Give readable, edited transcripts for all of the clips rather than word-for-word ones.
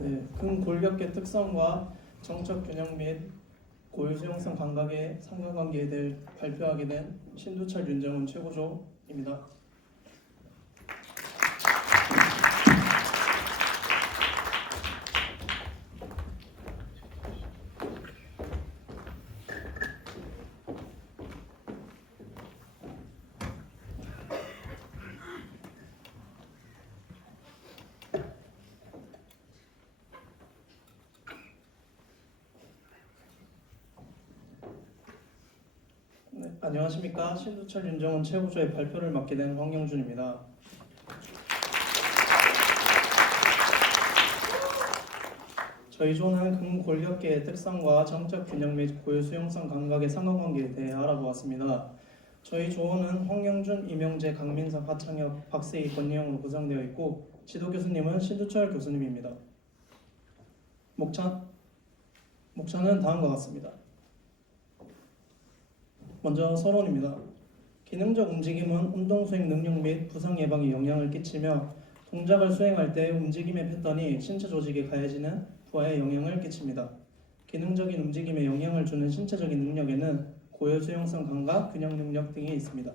네, 근골격계 특성과 정적 균형 및 고유 수용성 감각의 상관관계에 대해 발표하게 된 신두철 윤정훈 최고조입니다. 네, 안녕하십니까. 신두철 윤정훈 최고조의 발표를 맡게 된 황영준입니다. 저희 조는 근골격계의 특성과 정적 균형 및 고유 수용성 감각의 상관관계에 대해 알아보았습니다. 저희 조는 황영준, 이명재, 강민석, 하창혁, 박세희, 권리영으로 구성되어 있고 지도 교수님은 신두철 교수님입니다. 목차는 다음과 같습니다. 먼저 서론입니다. 기능적 움직임은 운동 수행 능력 및 부상 예방에 영향을 끼치며 동작을 수행할 때 움직임의 패턴이 신체 조직에 가해지는 부하에 영향을 끼칩니다. 기능적인 움직임에 영향을 주는 신체적인 능력에는 고유 수용성 감각, 균형 능력 등이 있습니다.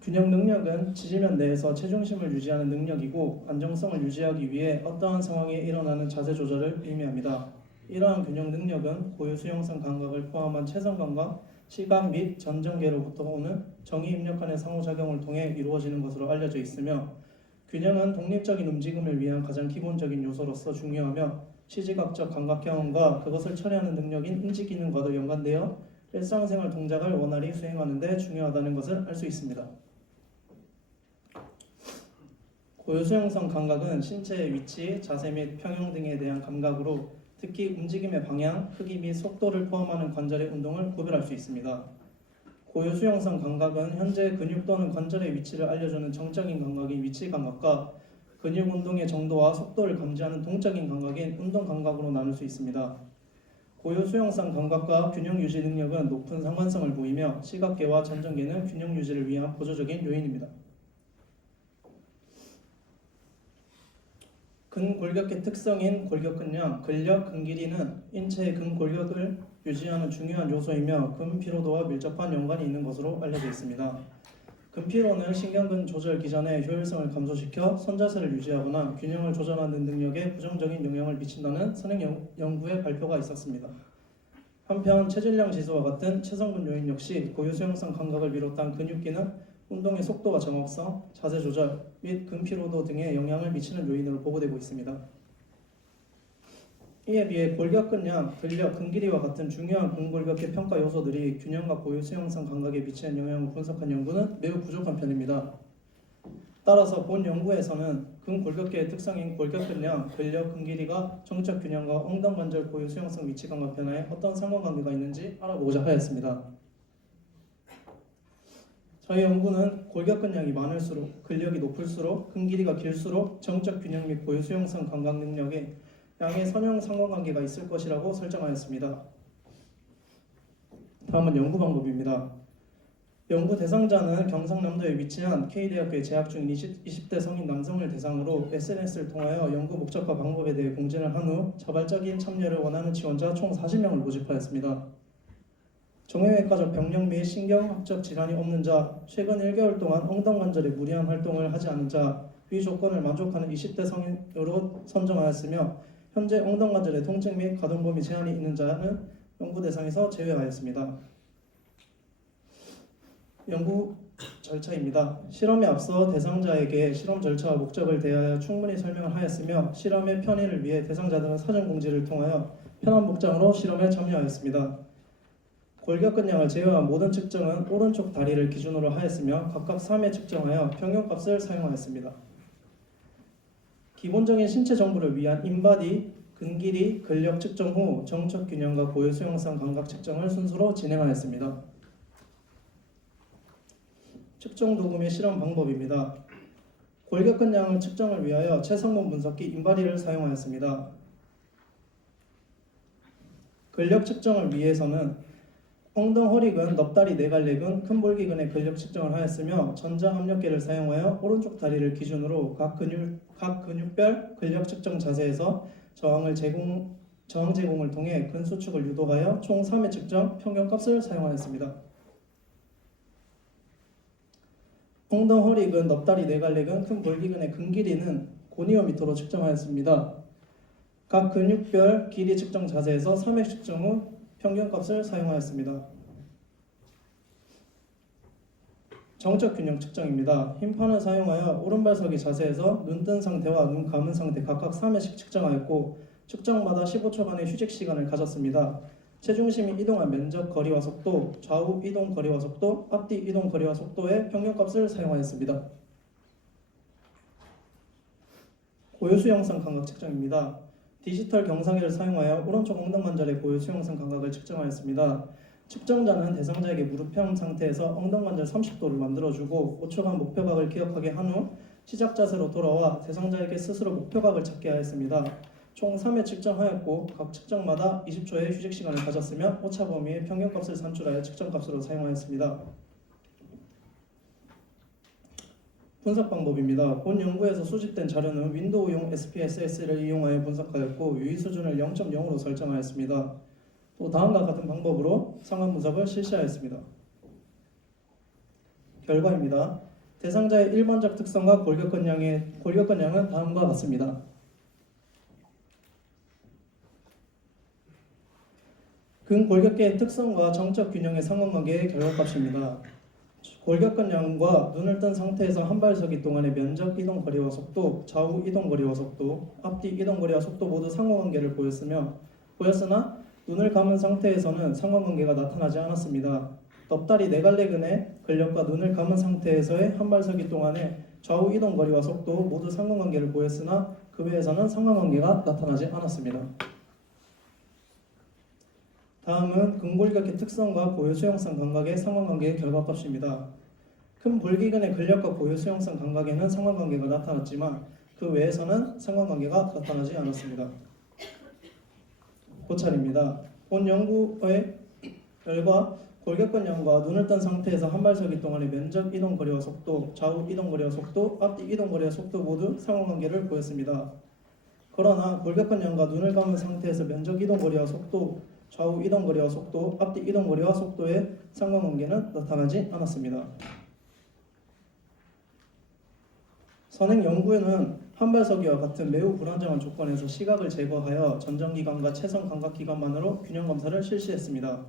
균형 능력은 지지면 내에서 체중심을 유지하는 능력이고 안정성을 유지하기 위해 어떠한 상황에 일어나는 자세 조절을 의미합니다. 이러한 균형 능력은 고유 수용성 감각을 포함한 체성 감각, 시각 및 전정계로부터 오는 정의 입력간의 상호작용을 통해 이루어지는 것으로 알려져 있으며 균형은 독립적인 움직임을 위한 가장 기본적인 요소로서 중요하며 시지각적 감각 경험과 그것을 처리하는 능력인 인지 기능과도 연관되어 일상생활 동작을 원활히 수행하는 데 중요하다는 것을 알 수 있습니다. 고유 수용성 감각은 신체의 위치, 자세 및 평형 등에 대한 감각으로 특히 움직임의 방향, 크기 및 속도를 포함하는 관절의 운동을 구별할 수 있습니다. 고유 수용성 감각은 현재 근육 또는 관절의 위치를 알려주는 정적인 감각인 위치 감각과 근육 운동의 정도와 속도를 감지하는 동적인 감각인 운동 감각으로 나눌 수 있습니다. 고유 수용성 감각과 균형 유지 능력은 높은 상관성을 보이며 시각계와 전정계는 균형 유지를 위한 보조적인 요인입니다. 근골격계 특성인 골격근량, 근력, 근길이는 인체의 근골격을 유지하는 중요한 요소이며 근피로도와 밀접한 연관이 있는 것으로 알려져 있습니다. 근피로는 신경근 조절 기전의 효율성을 감소시켜 선자세를 유지하거나 균형을 조절하는 능력에 부정적인 영향을 미친다는 선행 연구의 발표가 있었습니다. 한편 체질량 지수와 같은 체성분 요인 역시 고유 수용성 감각을 비롯한 근육기는 운동의 속도와 정확성, 자세 조절 및 근피로도 등에 영향을 미치는 요인으로 보고되고 있습니다. 이에 비해 골격근량, 근력, 근길이와 같은 중요한 근골격계 평가 요소들이 균형과 고유 수용성 감각에 미치는 영향을 분석한 연구는 매우 부족한 편입니다. 따라서 본 연구에서는 근골격계의 특성인 골격근량, 근력, 근길이가 정적 균형과 엉덩관절 고유 수용성 위치 감각 변화에 어떤 상관관계가 있는지 알아보고자 하였습니다. 저희 연구는 골격근량이 많을수록, 근력이 높을수록, 근길이가 길수록 정적 균형 및 고유 수용성 감각 능력에 양의 선형 상관관계가 있을 것이라고 설정하였습니다. 다음은 연구 방법입니다. 연구 대상자는 경상남도에 위치한 K대학교에 재학 중인 20대 성인 남성을 대상으로 SNS를 통하여 연구 목적과 방법에 대해 공지를 한 후 자발적인 참여를 원하는 지원자 총 40명을 모집하였습니다. 정형외과적 병력 및 신경학적 질환이 없는 자, 최근 1개월 동안 엉덩관절에 무리한 활동을 하지 않은 자, 위 조건을 만족하는 20대 성인으로 선정하였으며 현재 엉덩관절에 통증 및 가동 범위 제한이 있는 자는 연구 대상에서 제외하였습니다. 연구 절차입니다. 실험에 앞서 대상자에게 실험 절차와 목적을 대하여 충분히 설명을 하였으며 실험의 편의를 위해 대상자들은 사전 공지를 통하여 편한 복장으로 실험에 참여하였습니다. 골격근량을 제외한 모든 측정은 오른쪽 다리를 기준으로 하였으며 각각 3회 측정하여 평균값을 사용하였습니다. 기본적인 신체 정보를 위한 인바디, 근길이, 근력 측정 후 정적 균형과 고유 수용성 감각 측정을 순서로 진행하였습니다. 측정 도구 및 실험 방법입니다. 골격근량을 측정을 위하여 체성분 분석기 인바디를 사용하였습니다. 근력 측정을 위해서는 엉덩허리근, 넙다리, 네갈래근, 큰 볼기근의 근력 측정을 하였으며 전자압력계를 사용하여 오른쪽 다리를 기준으로 각 근육별 근력 측정 자세에서 저항 제공을 통해 근수축을 유도하여 총 3회 측정 평균값을 사용하였습니다. 엉덩허리근, 넙다리, 네갈래근, 큰 볼기근의 근 길이는 고니오미터로 측정하였습니다. 각 근육별 길이 측정 자세에서 3회 측정 후 평균값을 사용하였습니다. 정적 균형 측정입니다. 힘판을 사용하여 오른발서기 자세에서 눈 뜬 상태와 눈 감은 상태 각각 3회씩 측정하였고 측정마다 15초간의 휴식 시간을 가졌습니다. 체중심이 이동한 면적, 거리와 속도, 좌우 이동 거리와 속도, 앞뒤 이동 거리와 속도의 평균값을 사용하였습니다. 고요수 영상 감각 측정입니다. 디지털 경사기를 사용하여 오른쪽 엉덩관절의 고요수 영상 감각을 측정하였습니다. 측정자는 대상자에게 무릎형 상태에서 엉덩관절 30도를 만들어주고 5초간 목표각을 기억하게 한 후 시작 자세로 돌아와 대상자에게 스스로 목표각을 찾게 하였습니다. 총 3회 측정하였고 각 측정마다 20초의 휴식 시간을 가졌으며 오차 범위의 평균값을 산출하여 측정값으로 사용하였습니다. 분석 방법입니다. 본 연구에서 수집된 자료는 윈도우용 SPSS를 이용하여 분석하였고 유의 수준을 0.0으로 설정하였습니다. 또 다음과 같은 방법으로 상황 분석을 실시하였습니다. 결과입니다. 대상자의 일반적 특성과 골격근량은 다음과 같습니다. 근골격계의 특성과 정적 균형의 상관관계의 결과값입니다. 골격근량과 눈을 뜬 상태에서 한 발 서기 동안의 면적 이동 거리와 속도, 좌우 이동 거리와 속도, 앞뒤 이동 거리와 속도 모두 상관관계를 보였으나 눈을 감은 상태에서는 상관관계가 나타나지 않았습니다. 넙다리 네갈래근의 근력과 눈을 감은 상태에서의 한 발 서기 동안의 좌우 이동 거리와 속도 모두 상관관계를 보였으나 그 외에서는 상관관계가 나타나지 않았습니다. 다음은 근골격의 특성과 고요수용성 감각의 상관관계의 결과값입니다. 큰 볼기근의 근력과 고요수용성 감각에는 상관관계가 나타났지만 그 외에서는 상관관계가 나타나지 않았습니다. 고찰입니다. 본 연구의 결과 골격근량과 눈을 뜬 상태에서 한 발 서기 동안의 면적 이동 거리와 속도, 좌우 이동 거리와 속도, 앞뒤 이동 거리와 속도 모두 상관관계를 보였습니다. 그러나 골격근량과 눈을 감은 상태에서 면적 이동 거리와 속도, 좌우 이동 거리와 속도, 앞뒤 이동 거리와 속도의 상관관계는 나타나지 않았습니다. 선행 연구에는 한발서기와 같은 매우 불안정한 조건에서 시각을 제거하여 전정기관과 채성 감각기관만으로 균형 검사를 실시했습니다.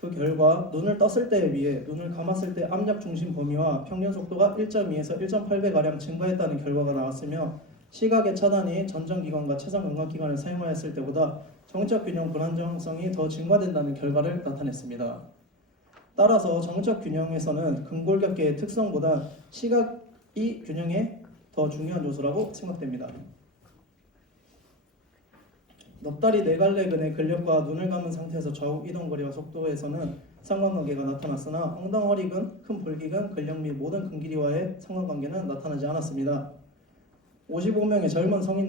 그 결과 눈을 떴을 때에 비해 눈을 감았을 때 압력 중심 범위와 평균 속도가 1.2에서 1.8배가량 증가했다는 결과가 나왔으며 시각의 차단이 전정기관과 채성 감각기관을 사용하였을 때보다 정적 균형 불안정성이 더 증가된다는 결과를 나타냈습니다. 따라서 정적 균형에서는 근골격계의 특성보다 시각이 균형에 더 중요한 요소라고 생각됩니다. 넙다리 네갈래근의 근력과 눈을 감은 상태에서 좌우 이동 거리와 속도에서는 상관관계가 나타났으나 엉덩허리근, 큰 볼기근, 근력 및 모든 근 길이와의 상관관계는 나타나지 않았습니다. 55명의 젊은 성인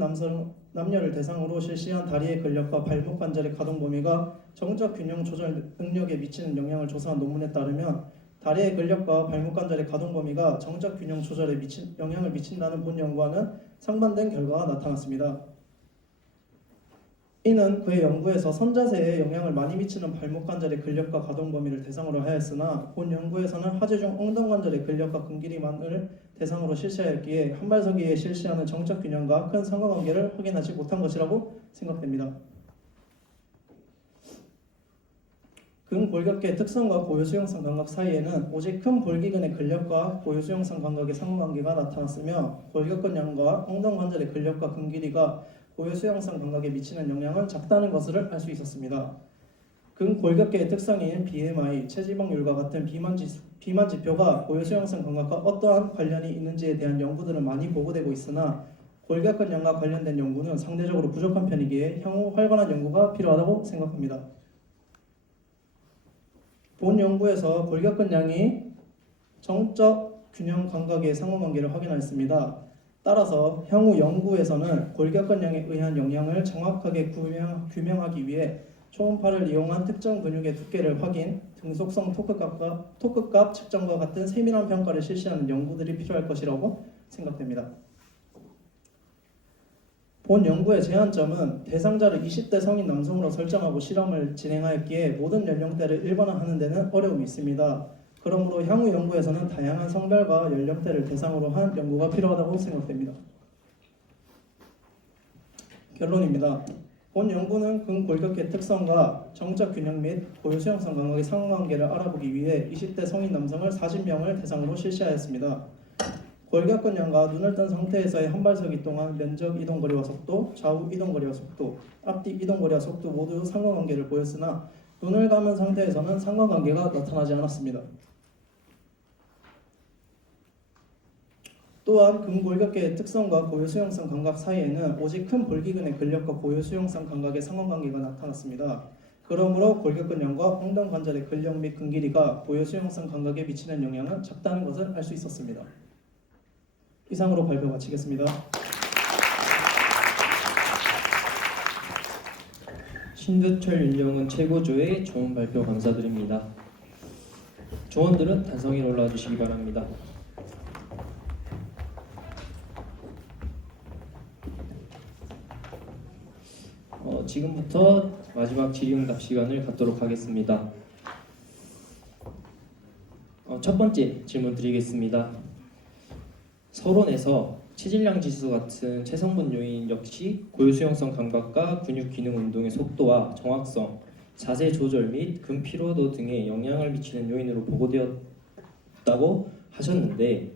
남녀를 대상으로 실시한 다리의 근력과 발목 관절의 가동 범위가 정적 균형 조절 능력에 미치는 영향을 조사한 논문에 따르면 다리의 근력과 발목 관절의 가동 범위가 정적 균형 조절에 영향을 미친다는 본 연구와는 상반된 결과가 나타났습니다. 이는 그의 연구에서 선자세에 영향을 많이 미치는 발목 관절의 근력과 가동 범위를 대상으로 하였으나 본 연구에서는 하체중 엉덩 관절의 근력과 근 길이만을 대상으로 실시하였기에 한발서기에 실시하는 정적 균형과 큰 상관관계를 확인하지 못한 것이라고 생각됩니다. 근골격계의 특성과 고요수용성 감각 사이에는 오직 큰 볼기근의 근력과 고요수용성 감각의 상관관계가 나타났으며 골격근량과 엉덩관절의 근력과 근 길이가 고요수용성 감각에 미치는 영향은 작다는 것을 알 수 있었습니다. 근골격계의 특성인 BMI, 체지방률과 같은 비만 지표가 고요수용성 감각과 어떠한 관련이 있는지에 대한 연구들은 많이 보고되고 있으나 골격근량과 관련된 연구는 상대적으로 부족한 편이기에 향후 활발한 연구가 필요하다고 생각합니다. 본 연구에서 골격근량이 정적 균형 감각의 상호관계를 확인하였습니다. 따라서 향후 연구에서는 골격근량에 의한 영향을 정확하게 규명하기 위해 초음파를 이용한 특정 근육의 두께를 확인, 등속성 토크값 측정과 같은 세밀한 평가를 실시하는 연구들이 필요할 것이라고 생각됩니다. 본 연구의 제한점은 대상자를 20대 성인 남성으로 설정하고 실험을 진행하였기에 모든 연령대를 일반화하는 데는 어려움이 있습니다. 그러므로 향후 연구에서는 다양한 성별과 연령대를 대상으로 한 연구가 필요하다고 생각됩니다. 결론입니다. 본 연구는 근골격계 특성과 정적 균형 및 고유 수용성 감각의 상관관계를 알아보기 위해 20대 성인 남성을 40명을 대상으로 실시하였습니다. 골격근량과 눈을 뜬 상태에서의 한 발서기 동안 면적 이동거리와 속도, 좌우 이동거리와 속도, 앞뒤 이동거리와 속도 모두 상관관계를 보였으나 눈을 감은 상태에서는 상관관계가 나타나지 않았습니다. 또한 근골격계의 특성과 고유 수용성 감각 사이에는 오직 큰 볼기근의 근력과 고유 수용성 감각의 상관관계가 나타났습니다. 그러므로 골격근량과 엉덩 관절의 근력 및 근 길이가 고유 수용성 감각에 미치는 영향은 작다는 것을 알 수 있었습니다. 이상으로 발표 마치겠습니다. 신두철 윤영은 최고조의 좋은 발표 감사드립니다. 조원들은 단성에 올라와 주시기 바랍니다. 지금부터 마지막 질의응답 시간을 갖도록 하겠습니다. 첫 번째 질문 드리겠습니다. 서론에서 체질량 지수 같은 체성분 요인 역시 고유 수용성 감각과 근육 기능 운동의 속도와 정확성, 자세 조절 및 근피로도 등에 영향을 미치는 요인으로 보고되었다고 하셨는데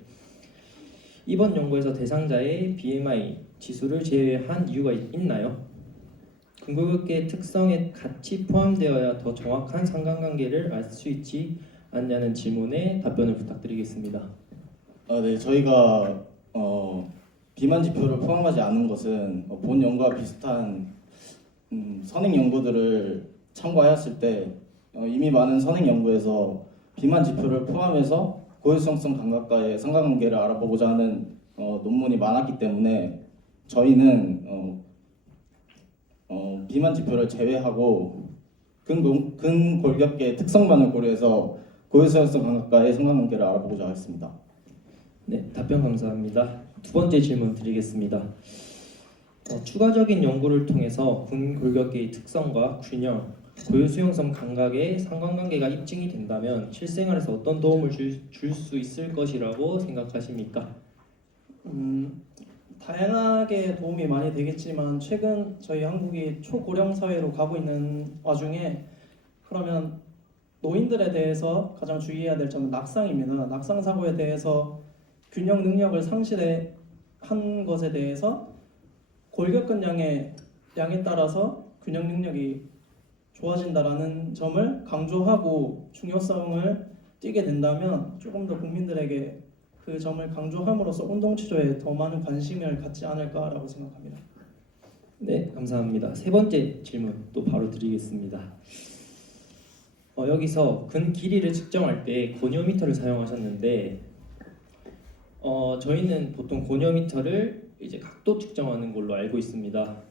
이번 연구에서 대상자의 BMI 지수를 제외한 이유가 있나요? 근골격계의 특성에 같이 포함되어야 더 정확한 상관관계를 알 수 있지 않냐는 질문에 답변을 부탁드리겠습니다. 네, 저희가 비만 지표를 포함하지 않은 것은 본 연구와 비슷한 선행 연구들을 참고하였을 때 이미 많은 선행 연구에서 비만 지표를 포함해서 고유성성 감각과의 상관관계를 알아보고자 하는 논문이 많았기 때문에 저희는 비만 지표를 제외하고 근골격계의 특성만을 고려해서 고유수용성 감각과의 상관관계를 알아보고자 했습니다. 네, 답변 감사합니다. 두 번째 질문 드리겠습니다. 추가적인 연구를 통해서 근골격계의 특성과 균형, 고유수용성 감각의 상관관계가 입증이 된다면 실생활에서 어떤 도움을 줄 수 있을 것이라고 생각하십니까? 다양하게 도움이 많이 되겠지만 최근 저희 한국이 초고령 사회로 가고 있는 와중에 그러면 노인들에 대해서 가장 주의해야 될 점은 낙상입니다. 낙상 사고에 대해서 균형 능력을 상실한 것에 대해서 골격근량의 양에 따라서 균형 능력이 좋아진다라는 점을 강조하고 중요성을 띠게 된다면 조금 더 국민들에게 그 점을 강조함으로써 운동치료에 더 많은 관심을 갖지 않을까라고 생각합니다. 네, 감사합니다. 세 번째 질문 또 바로 드리겠습니다. 여기서 근 길이를 측정할 때 고니오미터를 사용하셨는데 저희는 보통 고니오미터를 이제 각도 측정하는 걸로 알고 있습니다.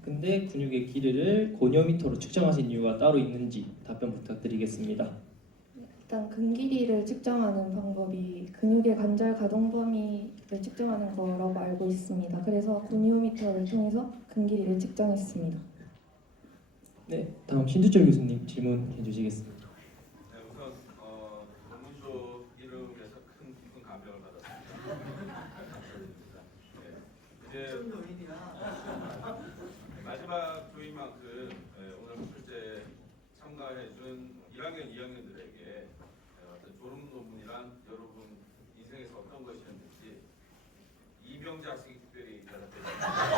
근데 근육의 길이를 고니오미터로 측정하신 이유가 따로 있는지 답변 부탁드리겠습니다. 일단 근 길이를 측정하는 방법이 근육의 관절 가동 범위를 측정하는 거라고 알고 있습니다. 그래서 고니오미터를 통해서 근 길이를 측정했습니다. 네, 다음 신두철 교수님 질문해 주시겠습니다. 네, 우선 논문조 이름에서 깊은 감명을 받았습니다. 감사드립니다. 네, 이제 마지막 조인만큼 오늘 실제 참가해준 1학년, 2학년들에게 어떤 졸업 논문이란 여러분 인생에서 어떤 것이었는지 이병재 학생이 특별히 대답해 주십니다.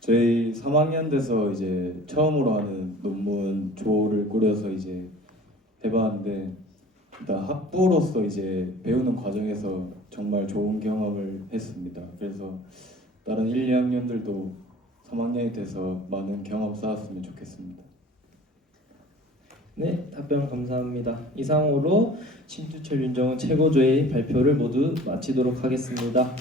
저희 3학년 돼서 이제 처음으로 하는 논문 조를 꾸려서 이제 해봤는데 일단 학부로서 이제 배우는 과정에서 정말 좋은 경험을 했습니다. 그래서 다른 1, 2학년들도 3학년이 돼서 많은 경험 쌓았으면 좋겠습니다. 네, 답변 감사합니다. 이상으로 신두철 윤정은 최고조의 발표를 모두 마치도록 하겠습니다.